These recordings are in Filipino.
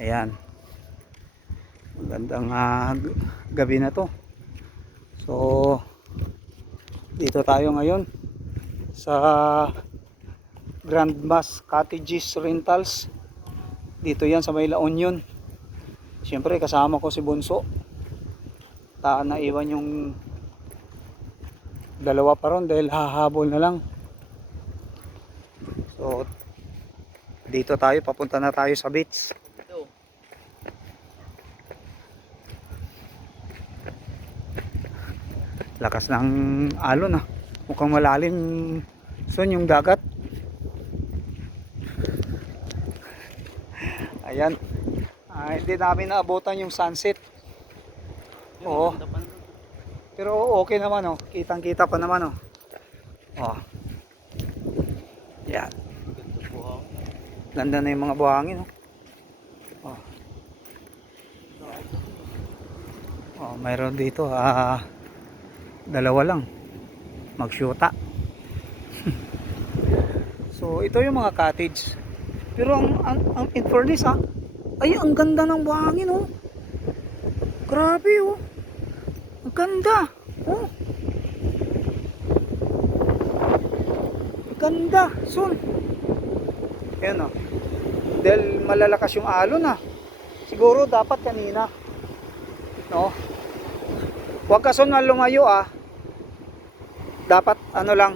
Ayan. Magandang g- gabi na to. So, dito tayo ngayon sa Grand Mass Cottages Rentals. Dito yan sa may La Union. Siyempre kasama ko si Bunso. Ta naiwan yung dalawa pa ron dahil hahabol na lang. So, dito tayo, papunta na tayo sa beach. Lakas ng alon ah. Mukhang malalim son yung dagat. Ayan. Ah, hindi namin naabutan yung sunset. Oo. Pero okay naman oh. Kitang kita pa naman oh. Oh. Yan. Ganda na yung mga buhangin oh. Oh. Oh, mayroon dito ah dalawa lang magsyuta. so ito yung mga cottage. Pero ang ang, ang in fairness ah, ay ang ganda ng buhangin oh. Grabe oh. Ang ganda. Oh. Ganda. Sun. Ayan oh. Dahil malalakas yung alon ah. Siguro dapat kanina. No? Huwag ka sun na lumayo ah. Dapat ano lang.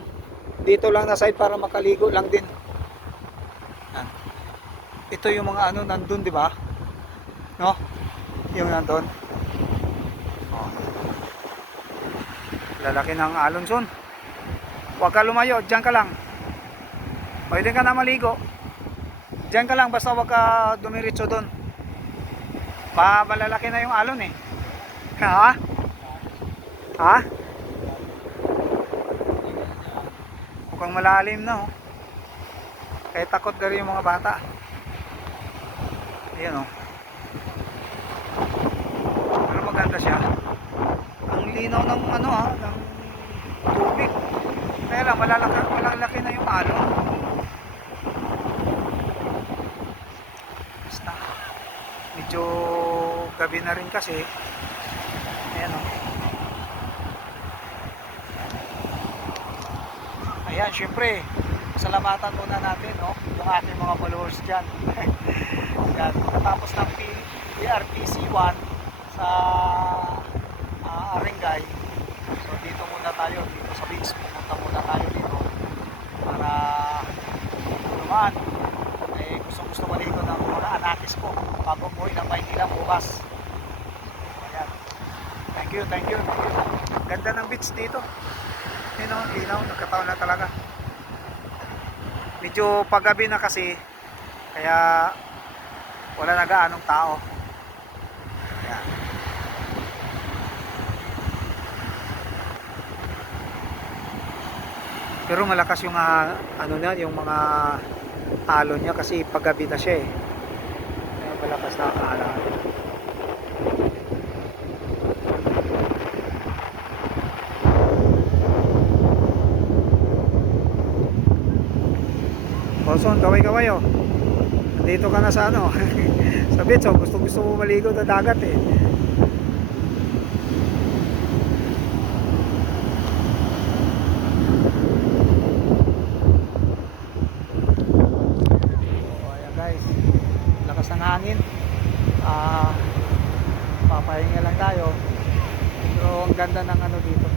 Dito lang na side para makaligo lang din. Yan. Ito yung mga ano nandun, di ba? No? Yung nandun. Oh. Lalaki ng alon sun. Huwag ka lumayo, diyan ka lang. Pwede ka na maligo. Diyan ka lang basta wag ka dumiretso doon. Pa malalaki na yung alon eh. Ha? Ha? Mukhang malalim na oh. Kaya takot na rin yung mga bata. Ayan oh. Pero maganda siya. Ang linaw ng ano ha, ng tubig. Kaya lang malalaki, malalaki na yung alon. Basta medyo gabi na rin kasi ayan o ayan syempre salamatan muna natin no? Yung ating mga followers dyan. Yan tapos ng P- PRPC 1 sa uh, Arengay so dito muna tayo dito sa beach pupunta muna tayo dito para dumaan eh gusto gusto maligo ng mga anakis ko bago po ng Maynila bukas. Ayan. Thank you thank you thank you. Ganda ng beach dito yun o linaw nagkataon na talaga. Medyo paggabi na kasi kaya wala na gaanong tao. Ayan. Pero malakas yung ah, ano na yung mga alon niya kasi paggabi na siya eh. Malakas na ang alon Bonson, kaway-kaway oh. Dito ka na sa ano. sa beach oh. Gusto gusto mo maligo sa dagat eh. So, ayan guys. Lakas ng hangin. Ah, papahinga lang tayo. Pero ang ganda ng ano dito.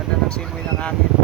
Ganda ng simoy ng hangin.